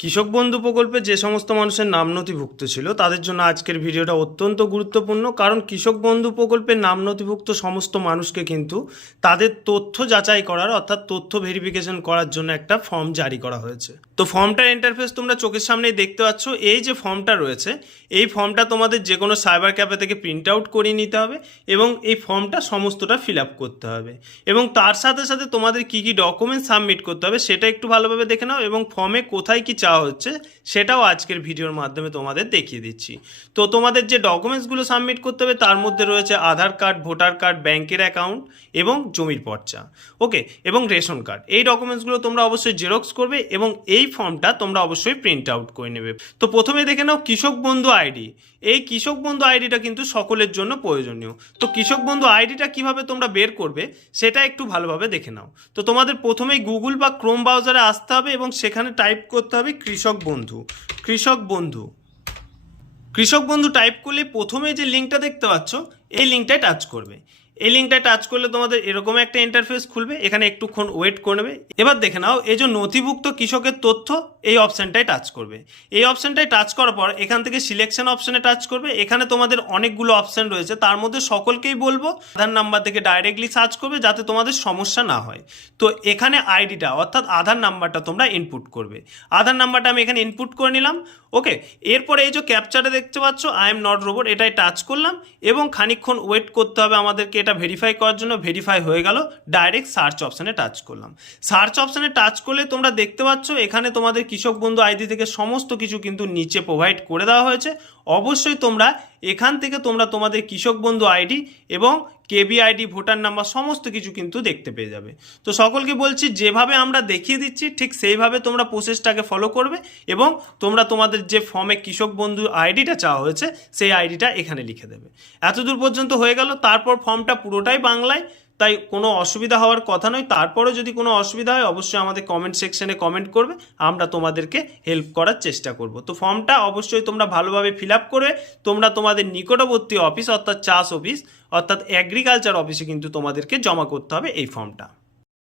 কৃষক বন্ধু প্রকল্পে যে সমস্ত মানুষের নাম নথিভুক্ত ছিল তাদের জন্য আজকের ভিডিওটা অত্যন্ত গুরুত্বপূর্ণ, কারণ কৃষক বন্ধু প্রকল্পের নাম নথিভুক্ত সমস্ত মানুষকে কিন্তু তাদের তথ্য যাচাই করার অর্থাৎ তথ্য ভেরিফিকেশন করার জন্য একটা ফর্ম জারি করা হয়েছে। তো ফর্মটার ইন্টারফেস তোমরা চোখের সামনেই দেখতে পাচ্ছ। এই যে ফর্মটা রয়েছে, এই ফর্মটা তোমাদের যে কোনো সাইবার ক্যাফে থেকে প্রিন্ট আউট করিয়ে নিতে হবে এবং এই ফর্মটা সমস্তটা ফিল আপ করতে হবে এবং তার সাথে সাথে তোমাদের কী কী ডকুমেন্টস সাবমিট করতে হবে সেটা একটু ভালোভাবে দেখে নাও এবং ফর্মে কোথায় কী চাওয়া হচ্ছে সেটাও আজকের ভিডিওর মাধ্যমে তোমাদের দেখিয়ে দিচ্ছি। তো তোমাদের যে ডকুমেন্টসগুলো সাবমিট করতে হবে তার মধ্যে রয়েছে আধার কার্ড, ভোটার কার্ড, ব্যাংকের অ্যাকাউন্ট এবং জমির পর্চা, ওকে, এবং রেশন কার্ড। এই ডকুমেন্টসগুলো তোমরা অবশ্যই জেরক্স করবে এবং এই ফর্মটা তোমরা অবশ্যই প্রিন্ট আউট করে নেবে। তো প্রথমে দেখে নাও কৃষক বন্ধু আইডি। এই কৃষক বন্ধু আইডিটা কিন্তু সকলের জন্য প্রয়োজনীয়। তো কৃষক বন্ধু আইডিটা কিভাবে তোমরা বের করবে সেটা একটু ভালোভাবে দেখে নাও। তো তোমাদের প্রথমেই গুগল বা ক্রোম ব্রাউজারে আসতে হবে এবং সেখানে টাইপ করতে হবে কৃষক বন্ধু। কৃষক বন্ধু কৃষক বন্ধু টাইপ করলে প্রথমে যে লিঙ্কটা দেখতে পাচ্ছ এই লিঙ্কটায় টাচ করবে। এই লিঙ্কটায় টাচ করলে তোমাদের এরকম একটা ইন্টারফেস খুলবে, এখানে একটুক্ষণ ওয়েট করে নেবে। এবার দেখে নাও এই যে নথিভুক্ত কৃষকের তথ্য, এই অপশানটায় টাচ করবে। এই অপশানটায় টাচ করার পর এখান থেকে সিলেকশন অপশানে টাচ করবে। এখানে তোমাদের অনেকগুলো অপশান রয়েছে, তার মধ্যে সকলকেই বলবো আধার নাম্বার থেকে ডাইরেক্টলি সার্চ করবে যাতে তোমাদের সমস্যা না হয়। তো এখানে আইডিটা অর্থাৎ আধার নাম্বারটা তোমরা ইনপুট করবে। আধার নাম্বারটা আমি এখানে ইনপুট করে নিলাম, ওকে। এরপরে এই যে ক্যাপচারে দেখতে পাচ্ছ আই এম নট রোবট, এটাই টাচ করলাম এবং খানিকক্ষণ ওয়েট করতে হবে আমাদেরকে এটা ভেরিফাই করার জন্য। ভেরিফাই হয়ে গেল, ডাইরেক্ট সার্চ অপশানে টাচ করলাম। সার্চ অপশানে টাচ করলে তোমরা দেখতে পাচ্ছ এখানে তোমাদের কৃষক বন্ধু আইডি থেকে সমস্ত কিছু কিন্তু নিচে প্রোভাইড করে দেওয়া হয়েছে। অবশ্যই তোমরা এখান থেকে তোমাদের কৃষক বন্ধু আইডি এবং কেবি আইডি, ভোটার নাম্বার সমস্ত কিছু কিন্তু দেখতে পেয়ে যাবে। তো সকলকে বলছি যেভাবে আমরা দেখিয়ে দিচ্ছি ঠিক সেইভাবে তোমরা প্রসেসটাকে ফলো করবে এবং তোমরা তোমাদের যে ফর্মে কৃষক বন্ধু আইডিটা চাওয়া হয়েছে সেই আইডিটা এখানে লিখে দেবে। এতদূর পর্যন্ত হয়ে গেল। তারপর ফর্মটা পুরোটাই বাংলায়, তাই কোনো অসুবিধা হওয়ার কথা নয়। তারপরে যদি কোনো অসুবিধা হয় অবশ্যই আমাদের কমেন্ট সেকশনে কমেন্ট করবে, আমরা তোমাদেরকে হেল্প করার চেষ্টা করব। তো ফর্মটা অবশ্যই তোমরা ভালোভাবে ফিল আপ করবে। তোমরা তোমাদের নিকটবর্তী অফিস অর্থাৎ চাষ অফিস অর্থাৎ এগ্রিকালচার অফিসে কিন্তু তোমাদেরকে জমা করতে হবে এই ফর্মটা।